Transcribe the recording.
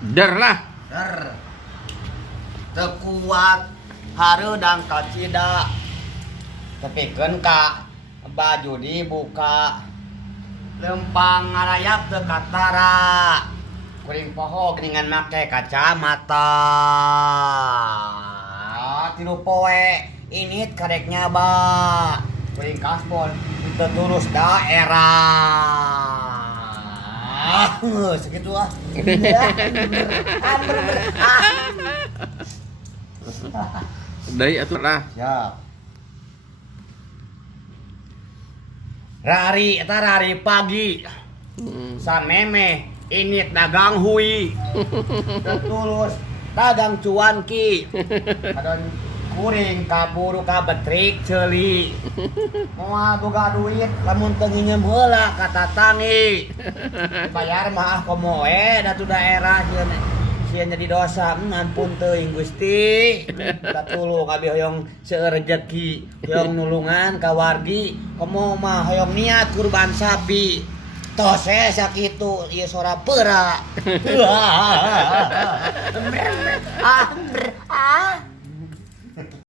Der lah. Der. Tekuat hareudang kacida. Tepikeun ka baju dibuka. Lempang ngarayap teu katara. Kuring poho geuningan make kacamata. Tilu poe ini karek nyaba. Kuring kaspon teu tulus daerah. Segitu ah. Deui atuh lah. Siap. Rari eta rari pagi. Sameme ini dagang hui. Tertulus dagang cuan ki. Kadon kuring kaburu ka betrik ceuli. Moal boga duit lamun teu nginjem heula ka tatangi. Bayar mah komoe datu daerah sieun jadi dosa. Ampun teuing Gusti. Katulung abi hoyong seueur rezeki, hoyong nulungan ka wargi, komo mah hoyong niat kurban sapi. Tos sakitu ieu sora peura. Ah.